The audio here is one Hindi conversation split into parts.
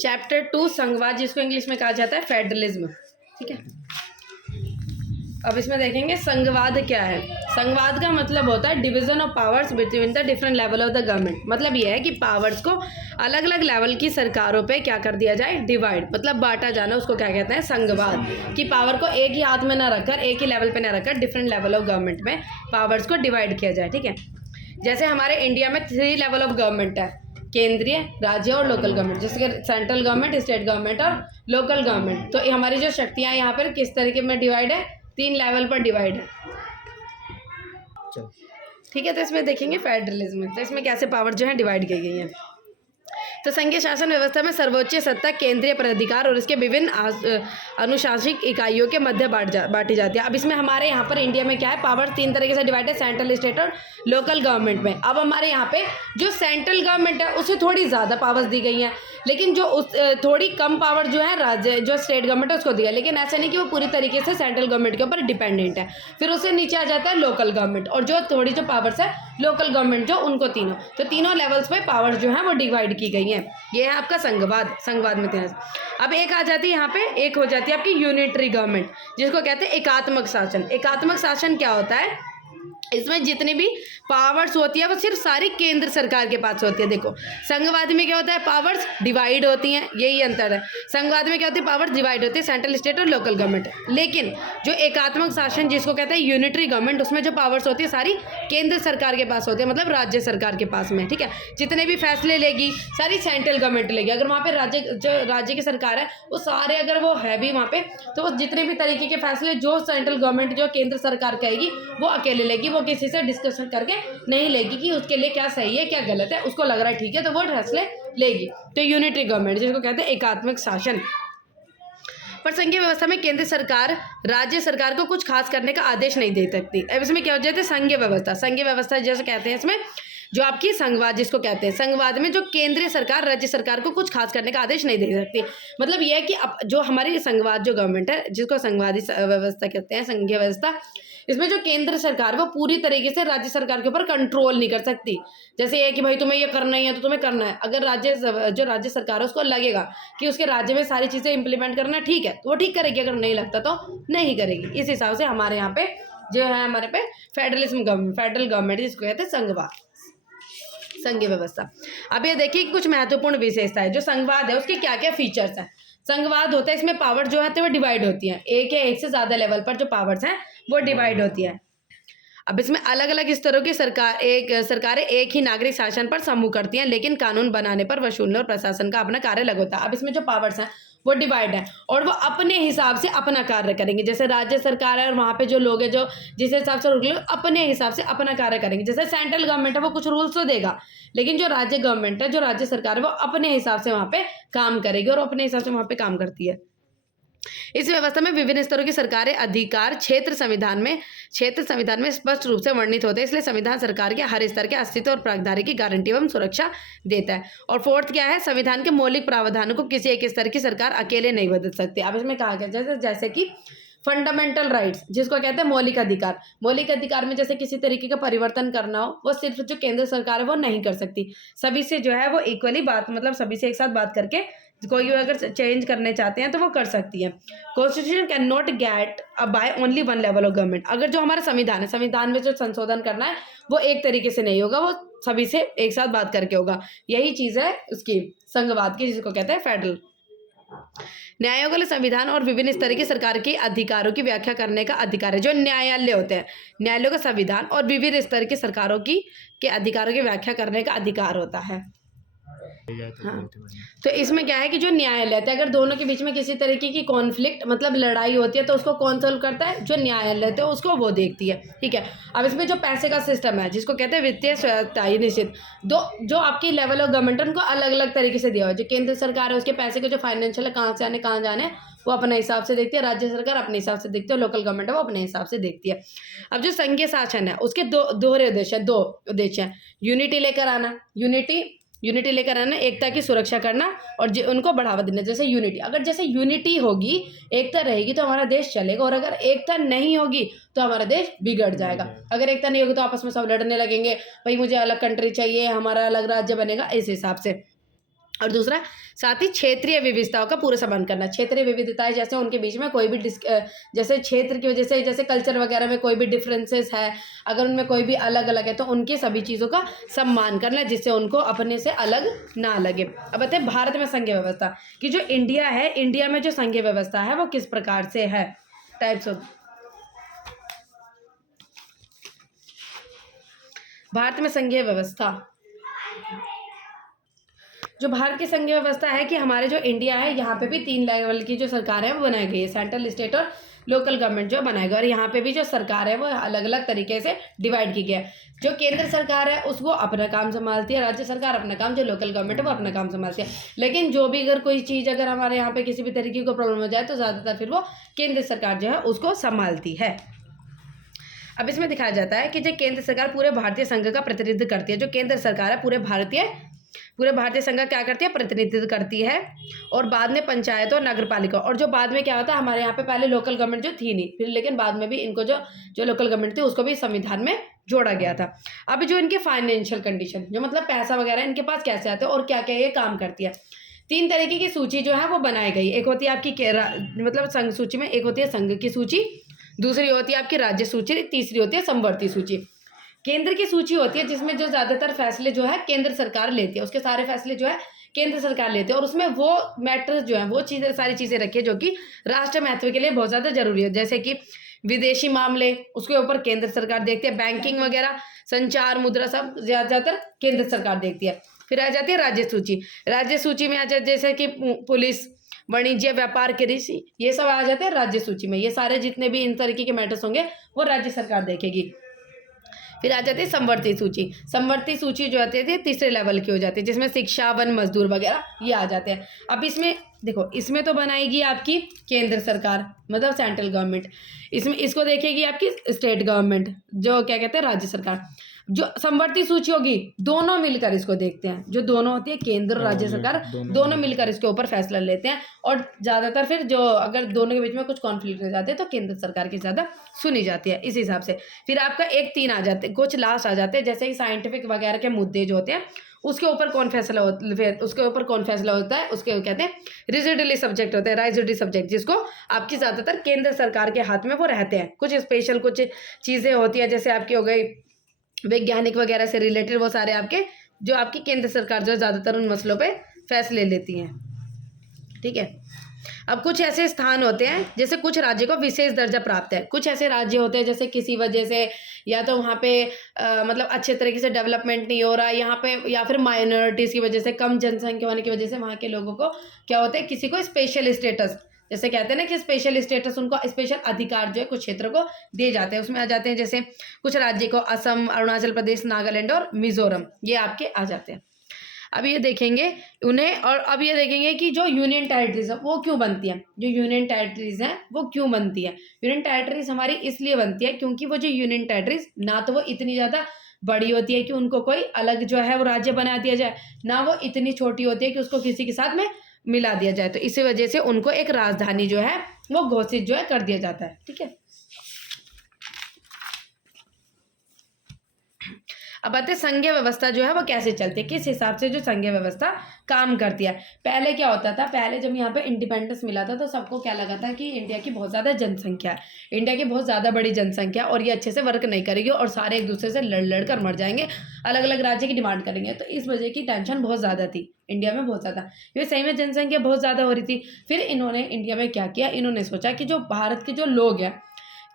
चैप्टर 2 संघवाद, जिसको इंग्लिश में कहा जाता है फेडरलिज्म। ठीक है, अब इसमें देखेंगे संघवाद क्या है। संघवाद का मतलब होता है division of powers between the different level of the government. मतलब यह है कि पावर्स को अलग अलग लेवल की सरकारों पे क्या कर दिया जाए, डिवाइड, मतलब बांटा जाना, उसको क्या कहते हैं, संघवाद। कि पावर को एक ही हाथ में ना रखकर, एक ही लेवल पे ना रखकर डिफरेंट लेवल ऑफ गवर्नमेंट में पावर्स को डिवाइड किया जाए। ठीक है, जैसे हमारे इंडिया में 3 लेवल ऑफ गवर्नमेंट है, केंद्रीय, राज्य और लोकल गवर्नमेंट। जैसे कि सेंट्रल गवर्नमेंट, स्टेट गवर्नमेंट और लोकल गवर्नमेंट। तो हमारी जो शक्तियाँ यहाँ पर किस तरीके में डिवाइड है, 3 लेवल पर डिवाइड है। ठीक है, तो इसमें देखेंगे फेडरलिज्म, तो इसमें कैसे पावर जो है डिवाइड की गई है। तो संघीय शासन व्यवस्था में सर्वोच्च सत्ता केंद्रीय प्राधिकार और इसके विभिन्न अनुशासनिक इकाइयों के मध्य बांटी जाती है। अब इसमें हमारे यहाँ पर इंडिया में क्या है, पावर 3 तरीके से डिवाइड है, सेंट्रल, स्टेट और लोकल गवर्नमेंट में। अब हमारे यहाँ पे जो सेंट्रल गवर्नमेंट है उसे थोड़ी ज़्यादा पावर्स दी गई हैं, लेकिन जो थोड़ी कम पावर जो है राज्य, जो स्टेट गवर्नमेंट है उसको दी है। लेकिन ऐसा नहीं कि वो पूरी तरीके से सेंट्रल गवर्नमेंट के ऊपर डिपेंडेंट है। फिर उससे नीचे आ जाता है लोकल गवर्नमेंट, और जो थोड़ी जो पावर्स है लोकल गवर्नमेंट जो, उनको तीनों, तो तीनों लेवल्स पे पावर्स जो है वो डिवाइड की गई हैं। ये है आपका संघवाद। संघवाद में 3। अब एक आ जाती है यहाँ पे, एक हो जाती है आपकी यूनिटरी गवर्नमेंट, जिसको कहते हैं एकात्मक शासन। एकात्मक शासन क्या होता है, इसमें जितनी भी पावर्स होती है वो सिर्फ सारी केंद्र सरकार के पास होती है। देखो, संघवाद में क्या होता है, पावर्स डिवाइड होती हैं, यही अंतर है। संघवाद में क्या होती है, पावर्स डिवाइड होती है, सेंट्रल, स्टेट और लोकल गवर्नमेंट। लेकिन जो एकात्मक शासन, जिसको कहते हैं यूनिटरी गवर्नमेंट, उसमें जो पावर्स होती है सारी केंद्र सरकार के पास होती है, मतलब राज्य सरकार के पास में। ठीक है, जितने भी फैसले लेगी सारी सेंट्रल गवर्नमेंट लेगी। अगर वहाँ पे राज्य की सरकार है वो सारे, अगर वो है भी वहाँ पे, तो वो जितने भी तरीके के फैसले जो सेंट्रल गवर्नमेंट, जो केंद्र सरकार कहेगी वो अकेले लेगी। वो किसी से डिस्कशन करके नहीं लेगी कि उसके लिए क्या सही है क्या गलत है, उसको लग रहा है ठीक है तो वो फैसले लेगी। तो यूनिटरी गवर्नमेंट, जिसको कहते हैं एकात्मक शासन। पर संघीय व्यवस्था में केंद्र सरकार राज्य सरकार को कुछ खास करने का आदेश नहीं दे सकती। अब इसमें क्या हो जाता है, संघीय व्यवस्था। संघीय व्यवस्था जैसे कहते हैं इसमें जो आपकी संघवाद, जिसको कहते हैं संघवाद में जो केंद्रीय सरकार राज्य सरकार को कुछ खास करने का आदेश नहीं दे सकती। मतलब यह है कि अब जो हमारी संघवाद जो गवर्नमेंट है, जिसको संघवादी व्यवस्था कहते हैं, संघीय व्यवस्था, इसमें जो केंद्र सरकार वो पूरी तरीके से राज्य सरकार के ऊपर कंट्रोल नहीं कर सकती। जैसे ये कि भाई तुम्हें ये करना ही है तो तुम्हें करना है। अगर राज्य सरकार है उसको लगेगा कि उसके राज्य में सारी चीज़ें इंप्लीमेंट करना ठीक है तो वो ठीक करेगी, अगर नहीं लगता तो नहीं करेगी। इस हिसाब से हमारे यहाँ पे जो है, हमारे पे फेडरलिज्म गवर्नमेंट, फेडरल गवर्नमेंट, जिसको कहते हैं संघवाद, संघीय व्यवस्था। अब ये देखिए कुछ महत्वपूर्ण विशेषता है जो संघवाद है, उसके क्या क्या फीचर्स हैं। संघवाद होता है, इसमें पावर जो है तो वो डिवाइड होती है, एक या एक से ज़्यादा लेवल पर जो पावर्स हैं वो डिवाइड होती है। अब इसमें अलग अलग स्तरों की सरकारें एक ही नागरिक शासन पर समूह करती हैं, लेकिन कानून बनाने पर, वसूलने और प्रशासन का अपना कार्य अलग होता है। अब इसमें जो पावर्स हैं वो डिवाइड है और वो अपने हिसाब से अपना कार्य करेंगे। जैसे राज्य सरकार है और वहाँ पे जो लोग हैं जो जिस हिसाब से रूल अपने हिसाब से अपना कार्य करेंगे। जैसे सेंट्रल गवर्नमेंट है वो कुछ रूल्स तो देगा, लेकिन जो राज्य गवर्नमेंट है, जो राज्य सरकार है, वो अपने हिसाब से वहाँ पे काम करेगी और अपने हिसाब से वहाँ पे काम करती है। इस व्यवस्था में विभिन्न स्तरों की सरकारें अधिकार क्षेत्र संविधान में स्पष्ट रूप से वर्णित होते हैं। इसलिए संविधान सरकार के हर स्तर के अस्तित्व और प्रावधान की गारंटी एवं सुरक्षा देता है। और फोर्थ क्या है, संविधान के मौलिक प्रावधानों को किसी एक स्तर की सरकार अकेले नहीं बदल सकती। अब इसमें कहा गया जैसे कि फंडामेंटल राइट्स, जिसको कहते हैं मौलिक अधिकार। मौलिक अधिकार में जैसे किसी तरीके का परिवर्तन करना हो, वो सिर्फ जो केंद्र सरकार है वो नहीं कर सकती। सभी से जो है वो इक्वली बात, मतलब सभी से एक साथ बात करके कोई अगर चेंज करने चाहते हैं तो वो कर सकती है। Constitution can not get by only one level of government. अगर जो हमारा संविधान है, संविधान में जो संशोधन करना है वो एक तरीके से नहीं होगा, वो सभी से एक साथ बात करके होगा। यही चीज़ है उसकी संघवाद की, जिसको कहते हैं फेडरल। न्यायों संविधान और विभिन्न स्तर की सरकार के अधिकारों की व्याख्या करने का अधिकार है। जो न्यायालय होते हैं, न्यायालयों का संविधान और विभिन्न स्तर की सरकारों के अधिकारों की व्याख्या करने का अधिकार होता है। हाँ, तो इसमें क्या है कि जो न्यायालय है, अगर दोनों के बीच में किसी तरीके की कॉन्फ्लिक्ट, मतलब लड़ाई होती है, तो उसको कौन सॉल्व करता है, जो न्यायालय है उसको वो देखती है। ठीक है, अब इसमें जो पैसे का सिस्टम है, जिसको कहते हैं वित्तीय स्वायत्तता निश्चित, जो आपकी लेवल ऑफ गवर्नमेंट उनको अलग अलग तरीके से दिया हुआ है। जो केंद्र सरकार है उसके पैसे को जो फाइनेंशियल है, कहाँ से आने कहाँ जाने, वो अपने हिसाब से देखती है। राज्य सरकार अपने हिसाब से देखती है, लोकल गवर्नमेंट है वो अपने हिसाब से देखती है। अब जो संघीय शासन है उसके दो उद्देश्य हैं। यूनिटी लेकर आना, एकता की सुरक्षा करना और उनको बढ़ावा देना। जैसे यूनिटी होगी, एकता रहेगी तो हमारा देश चलेगा, और अगर एकता नहीं होगी तो हमारा देश बिगड़ जाएगा। अगर एकता नहीं होगी तो आपस में सब लड़ने लगेंगे, भाई मुझे अलग कंट्री चाहिए, हमारा अलग राज्य बनेगा, इस हिसाब से। और दूसरा साथ ही क्षेत्रीय विविधताओं का पूरा सम्मान करना। क्षेत्रीय विविधताएं जैसे उनके बीच में कोई भी जैसे क्षेत्र की वजह से जैसे कल्चर वगैरह में कोई भी डिफरेंसेस है, अगर उनमें कोई भी अलग अलग है तो उनकी सभी चीज़ों का सम्मान करना जिससे उनको अपने से अलग ना लगे। अब बताए भारत में संघीय व्यवस्था कि जो इंडिया है, इंडिया में जो संघीय व्यवस्था है वो किस प्रकार से है। टाइप्स ऑफ भारत में संघीय व्यवस्था, जो भारत की संघीय व्यवस्था है कि हमारे जो इंडिया है यहाँ पे भी 3 लेवल की जो सरकार है वो बनाई गई है, सेंट्रल, स्टेट और लोकल गवर्नमेंट जो बनाएगा। और यहाँ पे भी जो सरकार है वो अलग अलग तरीके से डिवाइड की गई है। जो केंद्र सरकार है उसको अपना काम संभालती है, राज्य सरकार अपना काम, जो लोकल गवर्नमेंट है वो अपना काम संभालती है। लेकिन जो भी अगर कोई चीज़ अगर हमारे यहाँ पे किसी भी तरीके को प्रॉब्लम हो जाए तो ज़्यादातर फिर वो केंद्र सरकार जो है उसको संभालती है। अब इसमें दिखाया जाता है कि जो केंद्र सरकार पूरे भारतीय संघ का प्रतिनिधित्व करती है। जो केंद्र सरकार है पूरे भारतीय संघ का क्या करती है, प्रतिनिधित्व करती है। और बाद में पंचायत और नगर पालिका, और जो बाद में क्या होता है हमारे यहाँ पे पहले लोकल गवर्नमेंट जो थी नहीं, फिर लेकिन बाद में भी इनको जो लोकल गवर्नमेंट थी उसको भी संविधान में जोड़ा गया था। अब जो इनके फाइनेंशियल कंडीशन, जो मतलब पैसा वगैरह इनके पास कैसे आते हैं और क्या क्या ये काम करती है, 3 तरीके की सूची जो है वो बनाई गई। एक होती है आपकी मतलब संघ सूची में, एक होती है संघ की सूची, दूसरी होती है आपकी राज्य सूची, तीसरी होती है समवर्ती सूची। केंद्र की सूची होती है जिसमें जो ज़्यादातर फैसले जो है केंद्र सरकार लेती है, उसके सारे फैसले जो है केंद्र सरकार लेती है। और उसमें वो मैटर्स जो है वो चीज़ें सारी चीज़ें रखी है जो कि राष्ट्र महत्व के लिए बहुत ज़्यादा जरूरी है। जैसे कि विदेशी मामले उसके ऊपर केंद्र सरकार देखती है, बैंकिंग वगैरह, संचार, मुद्रा, सब ज़्यादातर केंद्र सरकार देखती है। फिर आ जाती है राज्य सूची। राज्य सूची में आ जाए जैसे कि पुलिस, वाणिज्य, व्यापार, कृषि, ये सब आ जाते हैं राज्य सूची में। ये सारे जितने भी इन तरीके के मैटर्स होंगे वो राज्य सरकार देखेगी। फिर आ जाती है समवर्ती सूची। समवर्ती सूची जो आती है तीसरे लेवल की हो जाती है, जिसमें शिक्षा, वन, मजदूर वगैरह ये आ जाते हैं। अब इसमें देखो, इसमें तो बनाएगी आपकी केंद्र सरकार मतलब सेंट्रल गवर्नमेंट, इसमें इसको देखेगी आपकी स्टेट गवर्नमेंट जो क्या कहते हैं राज्य सरकार। जो समवर्ती सूची होगी दोनों मिलकर इसको देखते हैं, जो दोनों होती है केंद्र और राज्य सरकार दोनों मिलकर इसके ऊपर फैसला लेते हैं। और ज़्यादातर फिर जो अगर दोनों के बीच में कुछ कॉन्फ्लिक्ट हो जाते हैं तो केंद्र सरकार की ज़्यादा सुनी जाती है इस हिसाब से। फिर आपका 1-3 आ जाते हैं, कुछ लास्ट आ जाते हैं जैसे कि साइंटिफिक वगैरह के मुद्दे जो होते हैं उसके ऊपर कौन फैसला होता है, उसके कहते हैं रिजिडली सब्जेक्ट होते हैं, राइजिडली सब्जेक्ट, जिसको आपकी ज़्यादातर केंद्र सरकार के हाथ में वो रहते हैं। कुछ स्पेशल कुछ चीज़ें होती हैं जैसे आपकी हो गई वैज्ञानिक वगैरह से रिलेटेड, वो सारे आपके जो आपकी केंद्र सरकार जो ज़्यादातर उन मसलों पे फैसले लेती हैं। ठीक है। अब कुछ ऐसे स्थान होते हैं जैसे कुछ राज्य को विशेष दर्जा प्राप्त है, कुछ ऐसे राज्य होते हैं जैसे किसी वजह से या तो वहाँ पे मतलब अच्छे तरीके से डेवलपमेंट नहीं हो रहा है यहाँ पे, या फिर माइनॉरिटीज़ की वजह से, कम जनसंख्या होने की वजह से वहाँ के लोगों को क्या होता है, किसी को स्पेशल स्टेटस, जैसे कहते हैं ना कि स्पेशल स्टेटस, उनको स्पेशल अधिकार जो है कुछ क्षेत्र को दिए जाते हैं। उसमें आ जाते हैं जैसे कुछ राज्य को असम, अरुणाचल प्रदेश, नागालैंड और मिजोरम, ये आपके आ जाते हैं। अब ये देखेंगे उन्हें, और अब ये देखेंगे कि जो यूनियन टेरिटरीज है वो क्यों बनती है। जो यूनियन टेरिटरीज हैं वो क्यों बनती है। यूनियन टेरिटरीज हमारी इसलिए बनती है क्योंकि वो जो यूनियन टेरिटरीज ना तो वो इतनी ज़्यादा बड़ी होती है कि उनको कोई अलग जो है वो राज्य बना दिया जाए, ना वो इतनी छोटी होती है कि उसको किसी के साथ में मिला दिया जाए। तो इसी वजह से उनको एक राजधानी जो है वो घोषित जो है कर दिया जाता है। ठीक है। अब आते संघीय व्यवस्था जो है वो कैसे चलती है, किस हिसाब से जो संघीय व्यवस्था काम करती है। पहले क्या होता था, पहले जब यहाँ पे इंडिपेंडेंस मिला था तो सबको क्या लगा था कि इंडिया की बहुत ज़्यादा जनसंख्या है, इंडिया की बहुत ज़्यादा बड़ी जनसंख्या और ये अच्छे से वर्क नहीं करेगी और सारे एक दूसरे से लड़ कर मर जाएंगे, अलग अलग राज्य की डिमांड करेंगे। तो इस वजह की टेंशन बहुत ज़्यादा थी इंडिया में, बहुत ज़्यादा, क्योंकि सही में जनसंख्या बहुत ज़्यादा हो रही थी। फिर इन्होंने इंडिया में क्या किया, इन्होंने सोचा कि जो भारत के जो लोग हैं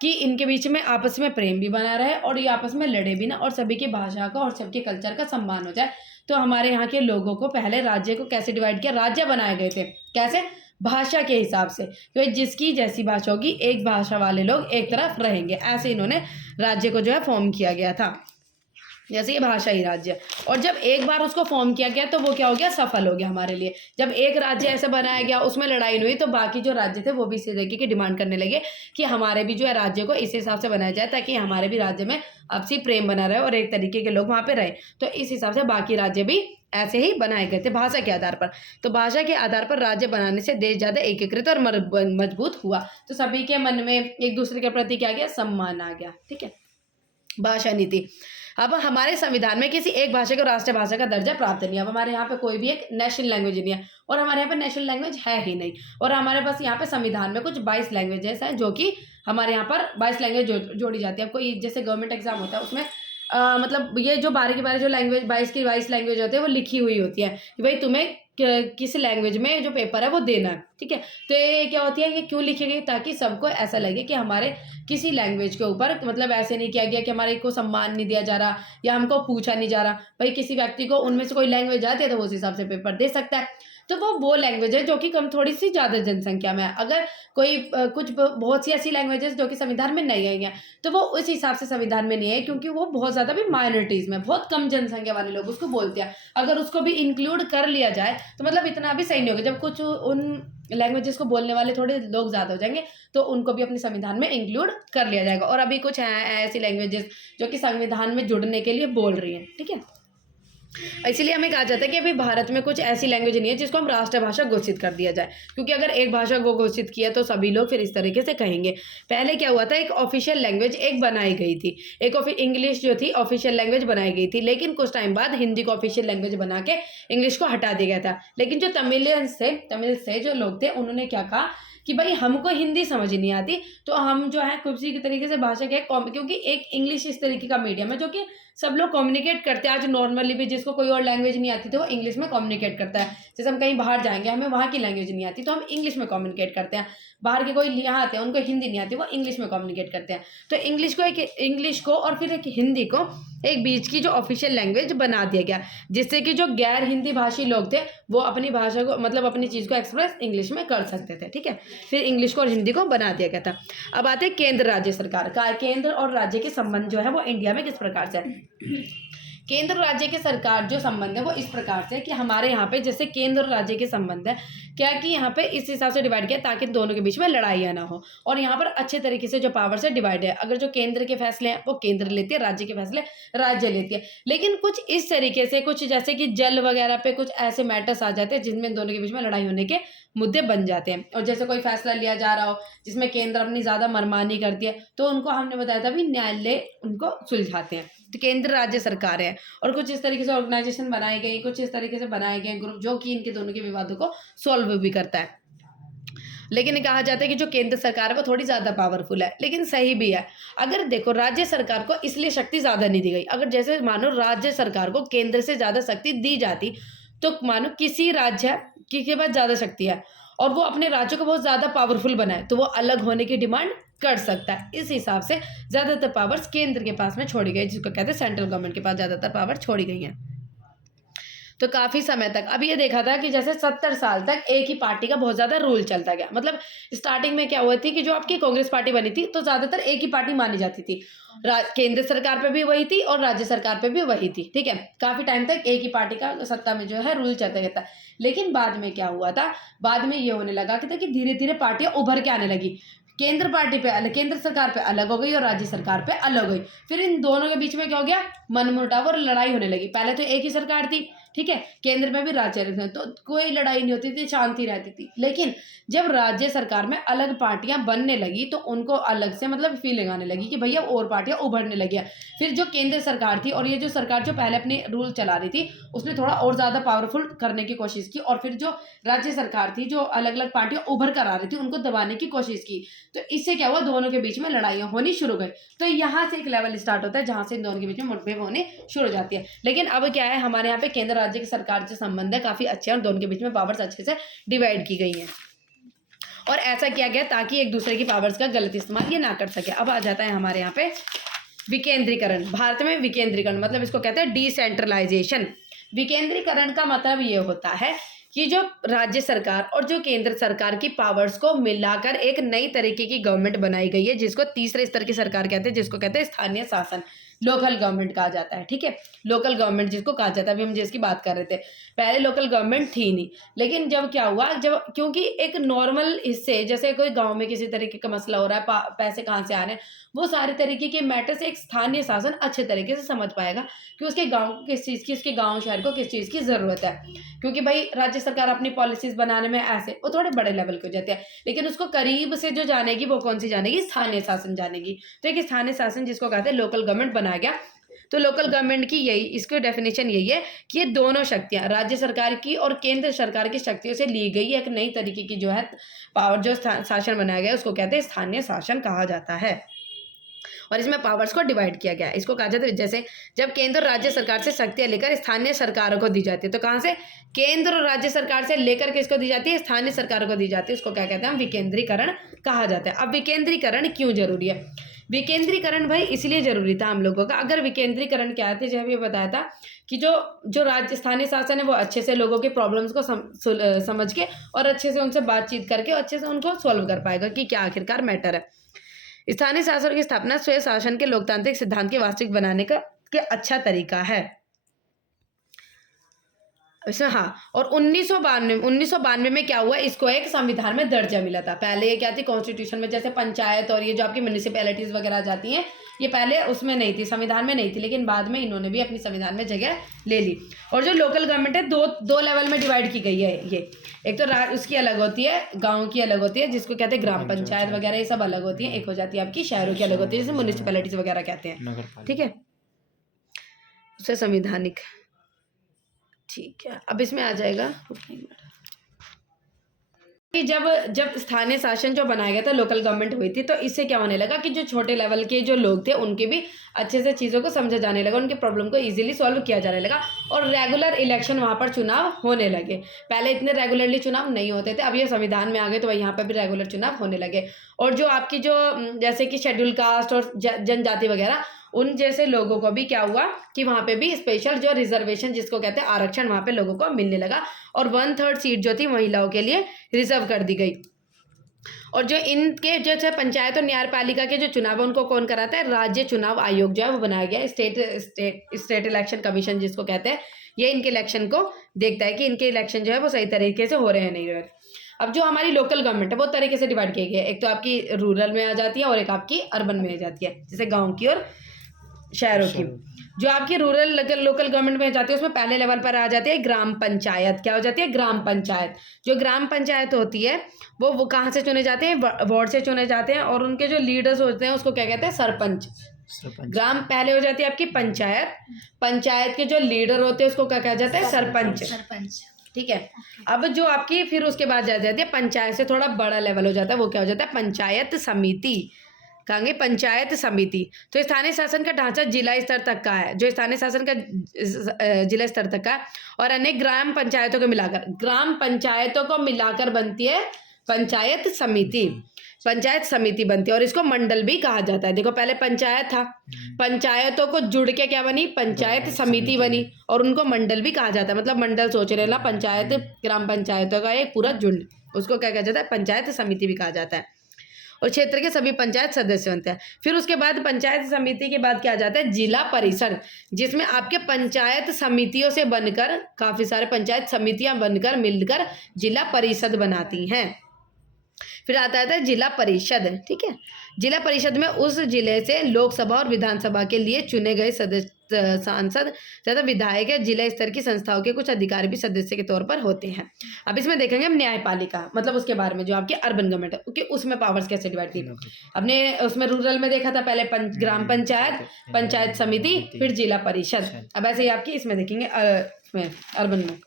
कि इनके बीच में आपस में प्रेम भी बना रहे और ये आपस में लड़े भी ना, और सभी की भाषा का और सबके कल्चर का सम्मान हो जाए। तो हमारे यहाँ के लोगों को पहले राज्य को कैसे डिवाइड किया, राज्य बनाए गए थे कैसे, भाषा के हिसाब से, क्योंकि जिसकी जैसी भाषा होगी एक भाषा वाले लोग एक तरफ रहेंगे, ऐसे इन्होंने राज्य को जो है फॉर्म किया गया था, जैसे ये भाषाई राज्य। और जब एक बार उसको फॉर्म किया गया तो वो क्या हो गया, सफल हो गया हमारे लिए। जब एक राज्य ऐसे बनाया गया उसमें लड़ाई नहीं हुई तो बाकी जो राज्य थे वो भी इसी तरीके की डिमांड करने लगे कि हमारे भी जो है राज्य को इस हिसाब से बनाया जाए ताकि हमारे भी राज्य में आपसी प्रेम बना रहे और एक तरीके के लोग वहाँ पे रहे। तो इस हिसाब से बाकी राज्य भी ऐसे ही बनाए गए थे भाषा के आधार पर। तो भाषा के आधार पर राज्य बनाने से देश ज़्यादा एकीकृत और मजबूत हुआ। तो सभी के मन में एक दूसरे के प्रति क्या गया, सम्मान आ गया। ठीक है। भाषा नीति, अब हमारे संविधान में किसी एक भाषा को राष्ट्रीय भाषा का दर्जा प्राप्त नहीं है। अब हमारे यहाँ पे कोई भी एक नेशनल लैंग्वेज नहीं है, और हमारे यहाँ पे नेशनल लैंग्वेज है ही नहीं। और हमारे पास यहाँ पे संविधान में कुछ 22 लैंग्वेजेस हैं, जो कि हमारे यहाँ पर 22 लैंग्वेज जोड़ी जाती है। अब कोई जैसे गवर्नमेंट एग्जाम होता है उसमें मतलब ये जो 12 की 12 जो लैंग्वेज 22 की 22 लैंग्वेज होती है वो लिखी हुई होती है कि भाई तुम्हें किस लैंग्वेज में जो पेपर है वो देना है, ठीक है। तो ये क्या होती है, ये क्यों लिखी गई, ताकि सबको ऐसा लगे कि हमारे किसी लैंग्वेज के ऊपर मतलब ऐसे नहीं किया गया कि हमारे को सम्मान नहीं दिया जा रहा या हमको पूछा नहीं जा रहा। भाई किसी व्यक्ति को उनमें से कोई लैंग्वेज आती है तो वो उस हिसाब से पेपर दे सकता है। तो वो लैंग्वेज है जो कि कम थोड़ी सी ज़्यादा जनसंख्या में है। अगर कोई कुछ बहुत सी ऐसी लैंग्वेजेस जो कि संविधान में नहीं आई हैं तो वो उस हिसाब से संविधान में नहीं है, क्योंकि वो बहुत ज़्यादा भी माइनॉरिटीज़ में बहुत कम जनसंख्या वाले लोग उसको बोलते हैं। अगर उसको भी इंक्लूड कर लिया जाए तो मतलब इतना भी सही नहीं होगा। जब कुछ उन लैंग्वेजेस को बोलने वाले थोड़े लोग ज़्यादा हो जाएंगे तो उनको भी अपने संविधान में इंक्लूड कर लिया जाएगा। और अभी कुछ हैं ऐसी लैंग्वेजेस जो कि संविधान में जुड़ने के लिए बोल रही हैं, ठीक है। इसीलिए हमें कहा जाता है कि अभी भारत में कुछ ऐसी लैंग्वेज नहीं है जिसको हम राष्ट्रभाषा घोषित कर दिया जाए, क्योंकि अगर एक भाषा को घोषित किया तो सभी लोग फिर इस तरीके से कहेंगे। पहले क्या हुआ था, एक ऑफिशियल लैंग्वेज एक बनाई गई थी, इंग्लिश जो थी ऑफिशियल लैंग्वेज बनाई गई थी, लेकिन कुछ टाइम बाद हिंदी को ऑफिशियल लैंग्वेज बना के इंग्लिश को हटा दिया गया था। लेकिन जो तमिल से जो लोग थे उन्होंने क्या कहा कि भाई हमको हिंदी समझ नहीं आती तो हम जो है किसी के तरीके से भाषा के, क्योंकि एक इंग्लिश इस तरीके का मीडियम है जो कि सब लोग कम्युनिकेट करते हैं। आज नॉर्मली भी जिसको कोई और लैंग्वेज नहीं आती तो वो इंग्लिश में कम्युनिकेट करता है। जैसे हम कहीं बाहर जाएंगे, हमें वहाँ की लैंग्वेज नहीं आती तो हम इंग्लिश में कम्युनिकेट करते हैं। बाहर के कोई यहाँ आते हैं उनको हिंदी नहीं आती, वो इंग्लिश में कम्युनिकेट करते हैं। तो इंग्लिश को और फिर एक हिंदी को एक बीच की जो ऑफिशियल लैंग्वेज बना दिया गया, जिससे कि जो गैर हिंदी भाषी लोग थे वो अपनी भाषा को मतलब अपनी चीज़ को एक्सप्रेस इंग्लिश में कर सकते थे, ठीक है। फिर इंग्लिश को और हिंदी को बना दिया गया था। अब आते हैं केंद्र राज्य सरकार का। केंद्र और राज्य के संबंध जो है वो इंडिया में किस प्रकार से है। केंद्र और राज्य के सरकार जो संबंध है वो इस प्रकार से कि हमारे यहाँ पे जैसे केंद्र और राज्य के संबंध है क्या कि यहाँ पे इस हिसाब से डिवाइड किया ताकि दोनों के बीच में लड़ाइयाँ ना हो, और यहाँ पर अच्छे तरीके से जो पावर से डिवाइड है। अगर जो केंद्र के फैसले हैं वो केंद्र लेती है, राज्य के फैसले राज्य लेती है। लेकिन कुछ इस तरीके से कुछ जैसे कि जल वगैरह पे कुछ ऐसे मैटर्स आ जाते हैं जिनमें दोनों के बीच में लड़ाई होने के मुद्दे बन जाते हैं। और जैसे कोई फैसला लिया जा रहा हो जिसमें केंद्र अपनी ज़्यादा मनमानी करती है तो उनको हमने बताया था भी न्यायालय उनको सुलझाते हैं। तो केंद्र राज्य सरकार है, और कुछ इस तरीके से ऑर्गेनाइजेशन बनाई गई, कुछ इस तरीके से बनाए गए ग्रुप जो कि इनके दोनों के विवादों को सॉल्व भी करता है। लेकिन कहा जाता है कि जो केंद्र सरकार है वो थोड़ी ज़्यादा पावरफुल है, लेकिन सही भी है। अगर देखो राज्य सरकार को इसलिए शक्ति ज़्यादा नहीं दी गई। अगर जैसे मानो राज्य सरकार को केंद्र से ज़्यादा शक्ति दी जाती तो मानो किसी राज्य के पास ज़्यादा शक्ति है और वो अपने राज्य को बहुत ज़्यादा पावरफुल बनाए तो वो अलग होने की डिमांड कर सकता है। इस हिसाब से ज़्यादातर पावर्स केंद्र के पास में छोड़ी गई, जिसको कहते हैं सेंट्रल गवर्नमेंट के पास ज़्यादातर पावर छोड़ी गई हैं। तो काफ़ी समय तक अब ये देखा था कि जैसे 70 साल तक एक ही पार्टी का बहुत ज़्यादा रूल चलता गया। मतलब स्टार्टिंग में क्या हुआ थी कि जो आपकी कांग्रेस पार्टी बनी थी तो ज़्यादातर एक ही पार्टी मानी जाती थी। केंद्र सरकार पे भी वही थी और राज्य सरकार पे भी वही थी, ठीक है। काफ़ी टाइम तक एक ही पार्टी का सत्ता में जो है रूल चलता गया था। लेकिन बाद में क्या हुआ था, बाद में ये होने लगा कि धीरे धीरे पार्टियां उभर के आने लगी। केंद्र पार्टी पे अलग, केंद्र सरकार पे अलग हो गई और राज्य सरकार पे अलग हुई। फिर इन दोनों के बीच में क्या हो गया, मनमुटाव और लड़ाई होने लगी। पहले तो एक ही सरकार थी, ठीक है, केंद्र में भी राज्य में, तो कोई लड़ाई नहीं होती थी, शांति रहती थी। लेकिन जब राज्य सरकार में अलग पार्टियां बनने लगी तो उनको अलग से मतलब फीलिंग आने लगी कि भैया और पार्टियां उभरने लगी हैं। फिर जो केंद्र सरकार थी और ये जो सरकार जो पहले अपने रूल चला रही थी उसने थोड़ा और ज़्यादा पावरफुल करने की कोशिश की, और फिर जो राज्य सरकार थी जो अलग अलग पार्टियां उभर कर आ रही थी उनको दबाने की कोशिश की। तो इससे क्या हुआ, दोनों के बीच में लड़ाइयाँ होनी शुरू हो गई। तो यहाँ से एक लेवल स्टार्ट होता है जहाँ से इन दोनों के बीच में मुठभेड़ होने शुरू हो जाती है। लेकिन अब क्या है, हमारे यहाँ पे केंद्र राज्य की सरकार से संबंध है काफ़ी अच्छे हैं और दोनों के बीच में पावर्स अच्छे से डिवाइड की गई हैं। और ऐसा किया गया ताकि एक दूसरे की पावर्स का गलत इस्तेमाल ये ना कर सके। अब आ जाता है हमारे यहाँ पे विकेंद्रीकरण। भारत में विकेंद्रीकरण मतलब इसको कहते हैं डिसेंट्रलाइजेशन। विकेंद्रीकरण का मतलब ये होता है कि जो राज्य सरकार और जो केंद्र सरकार की पावर्स को मिलाकर एक नई तरीके की गवर्नमेंट बनाई गई है, जिसको तीसरे स्तर की सरकार कहते हैं, जिसको कहते हैं स्थानीय शासन, लोकल गवर्नमेंट कहा जाता है, ठीक है। लोकल गवर्नमेंट जिसको कहा जाता है, अभी हम जिसकी बात कर रहे थे, पहले लोकल गवर्नमेंट थी नहीं। लेकिन जब क्या हुआ, जब क्योंकि एक नॉर्मल हिस्से जैसे कोई गांव में किसी तरीके का मसला हो रहा है, पैसे कहाँ से आ रहे हैं, वो सारे तरीके के मैटर से एक स्थानीय शासन अच्छे तरीके से समझ पाएगा कि उसके गाँव को किस चीज़ की, उसके गाँव शहर को किस चीज़ की ज़रूरत है। क्योंकि भाई राज्य सरकार अपनी पॉलिसीज़ बनाने में ऐसे वो थोड़े बड़े लेवल के हो जाते हैं, लेकिन उसको करीब से जो जानेगी वो कौन सी जानेगी, स्थानीय शासन जानेगी। तो एक स्थानीय शासन जिसको कहते हैं लोकल गवर्नमेंट बनाया गया तो लोकल गवर्नमेंट की यही इसकी डेफिनेशन यही है कि ये दोनों शक्तियाँ राज्य सरकार की और केंद्र सरकार की शक्तियों से ली गई एक नई तरीके की जो है पावर, जो शासन बनाया गया है उसको कहते हैं स्थानीय शासन कहा जाता है। और इसमें पावर्स को डिवाइड किया गया है। इसको कहा जाता है जैसे जब केंद्र और राज्य सरकार से शक्तियां लेकर स्थानीय सरकारों को दी जाती है, तो कहाँ से केंद्र और राज्य सरकार से लेकर किसको दी जाती है, स्थानीय सरकारों को दी जाती है, उसको क्या कहते हैं हम विकेंद्रीकरण कहा जाता है। अब विकेंद्रीकरण क्यों जरूरी है, विकेंद्रीकरण भाई इसलिए जरूरी था हम लोगों का, अगर विकेंद्रीकरण क्या थे, जब ये बताया था कि जो राज्य स्थानीय शासन है वो अच्छे से लोगों के प्रॉब्लम्स को समझ के और अच्छे से उनसे बातचीत करके अच्छे से उनको सॉल्व कर पाएगा कि क्या आखिरकार मैटर है। स्थानीय शासन की स्थापना स्वयं शासन के लोकतांत्रिक सिद्धांत के वास्तविक बनाने का अच्छा तरीका है इसमें। हाँ, और 1992 में क्या हुआ, इसको एक संविधान में दर्जा मिला था। पहले ये क्या थी कॉन्स्टिट्यूशन में, जैसे पंचायत और ये जो आपकी म्यूनिसिपैलिटीज वगैरह जाती हैं, ये पहले उसमें नहीं थी, संविधान में नहीं थी, लेकिन बाद में इन्होंने भी अपनी संविधान में जगह ले ली। और जो लोकल गवर्नमेंट है दो लेवल में डिवाइड की गई है ये, एक तो उसकी अलग होती है, गाँव की अलग होती है जिसको कहते हैं ग्राम पंचायत वगैरह, ये सब अलग होती है। एक हो जाती है आपकी शहरों की अलग होती है जैसे म्यूनिसिपैलिटीज वगैरह कहते हैं, ठीक है, उससे संविधानिक, ठीक है। अब इसमें आ जाएगा कि जब स्थानीय शासन जो बनाया गया था, लोकल गवर्नमेंट हुई थी, तो इससे क्या होने लगा कि जो छोटे लेवल के जो लोग थे उनके भी अच्छे से चीज़ों को समझा जाने लगा, उनके प्रॉब्लम को इजीली सॉल्व किया जाने लगा और रेगुलर इलेक्शन वहाँ पर चुनाव होने लगे। पहले इतने रेगुलरली चुनाव नहीं होते थे, अब ये संविधान में आ गए तो यहाँ पर भी रेगुलर चुनाव होने लगे। और जो आपकी जो जैसे कि शेड्यूल कास्ट और जनजाति वगैरह, उन जैसे लोगों को भी क्या हुआ कि वहाँ पे भी स्पेशल जो रिजर्वेशन जिसको कहते हैं आरक्षण, वहाँ पे लोगों को मिलने लगा और 1/3 सीट जो थी महिलाओं के लिए रिजर्व कर दी गई। और जो इनके जो है पंचायत और न्यायपालिका के जो चुनाव है उनको कौन कराता है, राज्य चुनाव आयोग जो है वो बनाया गया है, स्टेट इलेक्शन कमीशन जिसको कहते हैं, ये इनके इलेक्शन को देखता है कि इनके इलेक्शन जो है वो सही तरीके से हो रहे हैं नहीं हो रहे। अब जो हमारी लोकल गवर्नमेंट है वो तरीके से डिवाइड की गई है, एक तो आपकी रूरल में आ जाती है और एक आपकी अर्बन में आ जाती है, जैसे गाँव की और शहरों की। जो आपकी रूरल लोकल गवर्नमेंट में जाती है उसमें पहले लेवल पर आ जाती है ग्राम पंचायत। क्या हो जाती है, ग्राम पंचायत। जो ग्राम पंचायत होती है वो कहाँ से चुने जाते हैं, वार्ड से चुने जाते हैं और उनके जो लीडर्स होते हैं उसको क्या कहते हैं, सरपंच। ग्राम पहले हो जाती है आपकी पंचायत, पंचायत के जो लीडर होते हैं उसको क्या कहा जाता है, सरपंच, ठीक है। अब जो आपकी फिर उसके बाद जा जाती है पंचायत से थोड़ा बड़ा लेवल हो जाता है, वो क्या हो जाता है, पंचायत समिति, कहेंगे पंचायत समिति। तो स्थानीय शासन का ढांचा जिला स्तर तक का है, जो स्थानीय शासन का जिला स्तर तक का है और अनेक ग्राम पंचायतों को मिलाकर बनती है पंचायत समिति बनती है और इसको मंडल भी कहा जाता है। देखो पहले पंचायत था, पंचायतों को जुड़ के क्या बनी, पंचायत समिति बनी और उनको मंडल भी कहा जाता है। मतलब मंडल सोच रहे ना, पंचायत ग्राम पंचायतों का एक पूरा झुंड, उसको क्या कहा जाता है, पंचायत समिति भी कहा जाता है। और क्षेत्र के सभी पंचायत सदस्य बनते हैं। फिर उसके बाद पंचायत समिति के बाद क्या आ जाता है, जिला परिषद, जिसमें आपके पंचायत समितियों से बनकर काफी सारे पंचायत समितियां बनकर मिलकर जिला परिषद बनाती हैं। फिर आता है जिला परिषद, ठीक है। जिला परिषद में उस जिले से लोकसभा और विधानसभा के लिए चुने गए सांसद तथा विधायक या जिला स्तर की संस्थाओं के कुछ अधिकारी भी सदस्य के तौर पर होते हैं। अब इसमें देखेंगे हम न्यायपालिका, मतलब उसके बारे में जो आपकी अर्बन गवर्नमेंट है कि उसमें पावर्स कैसे डिवाइड की। अपने उसमें रूरल में देखा था पहले ग्राम पंचायत, पंचायत समिति, फिर जिला परिषद। अब ऐसे ही आपकी इसमें देखेंगे अर्बन में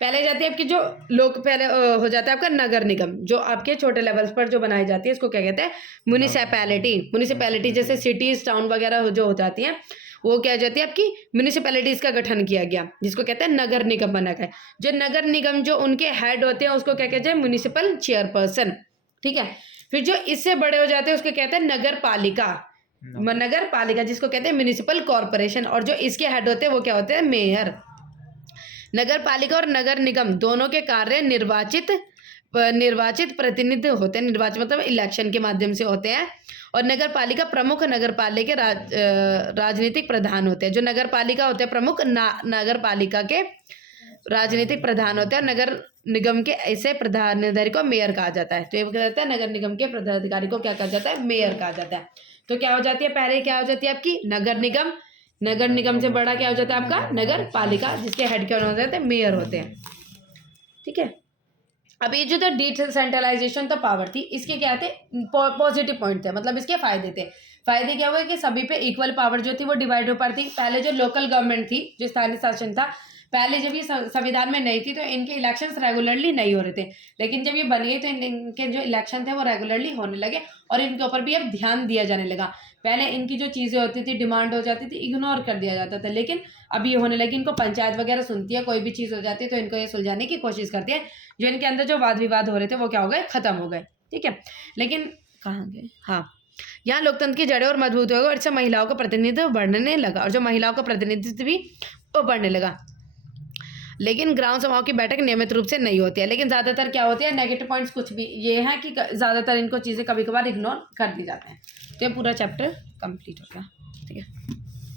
पहले जाती है आपकी जो पहले हो जाता है आपका नगर निगम, जो आपके छोटे लेवल्स पर जो बनाई जाती है इसको क्या कहते हैं, म्यूनिसिपैलिटी। जैसे सिटीज टाउन वगैरह जो हो जाती हैं वो क्या हो जाती है आपकी म्यूनिसिपैलिटीज का गठन किया गया, जिसको कहते हैं नगर निगम बना गया। जो नगर निगम जो उनके हेड होते हैं उसको क्या कहते हैं, म्यूनिसिपल चेयरपर्सन, ठीक है। फिर जो इससे बड़े हो जाते हैं उसको कहते हैं नगर पालिका, जिसको कहते हैं म्यूनिसिपल कॉर्पोरेशन। और जो इसके हेड होते हैं वो क्या होते हैं, मेयर। नगर पालिका और नगर निगम दोनों के कार्य निर्वाचित प्रतिनिधि होते हैं, निर्वाचित मतलब इलेक्शन के माध्यम से होते हैं। और नगर पालिका प्रमुख नगर पालिका राजनीतिक प्रधान होते हैं। जो नगर पालिका होते हैं प्रमुख नगर पालिका के राजनीतिक प्रधान होते हैं। और नगर निगम के ऐसे प्रधानाधिकारी को मेयर कहा जाता है। तो ये कहता है नगर निगम के प्रधानाधिकारी को क्या कहा जाता है, मेयर कहा जाता है। तो क्या हो जाती है, पहले क्या हो जाती है आपकी नगर निगम, नगर निगम से बड़ा क्या हो जाता है आपका नगर पालिका, जिसके हेड क्या हो जाते हैं, मेयर होते हैं, ठीक है। अब ये जो था डिसेंट्रलाइजेशन तो पावर थी, इसके क्या थे पॉजिटिव पॉइंट थे, मतलब इसके फायदे थे। फायदे क्या हुए कि सभी पे इक्वल पावर जो थी वो डिवाइड हो पाती। पहले जो लोकल गवर्नमेंट थी, जो स्थानीय शासन था, पहले जब ये संविधान में नहीं थी तो इनके इलेक्शंस रेगुलरली नहीं हो रहे थे, लेकिन जब ये बन गई तो इनके जो इलेक्शन थे वो रेगुलरली होने लगे और इनके ऊपर भी अब ध्यान दिया जाने लगा। पहले इनकी जो चीज़ें होती थी, डिमांड हो जाती थी, इग्नोर कर दिया जाता था, लेकिन अब ये होने लगी। इनको पंचायत वगैरह सुनती है, कोई भी चीज़ हो जाती है तो इनको ये सुलझाने की कोशिश करती है। जो इनके अंदर जो वाद विवाद हो रहे थे वो क्या हो गए, खत्म हो गए। ठीक है, लेकिन कहाँ गए, हाँ, यहाँ लोकतंत्र की जड़ें और मजबूत हो गई और इससे महिलाओं का प्रतिनिधित्व बढ़ने लगा और जो महिलाओं का प्रतिनिधित्व भी वो बढ़ने लगा। लेकिन ग्राम सभाओं की बैठक नियमित रूप से नहीं होती है, लेकिन ज़्यादातर क्या होती है, नेगेटिव पॉइंट्स कुछ भी ये है कि ज़्यादातर इनको चीज़ें कभी कभार इग्नोर कर दी जाते हैं। तो ये पूरा चैप्टर कंप्लीट हो गया। ठीक है।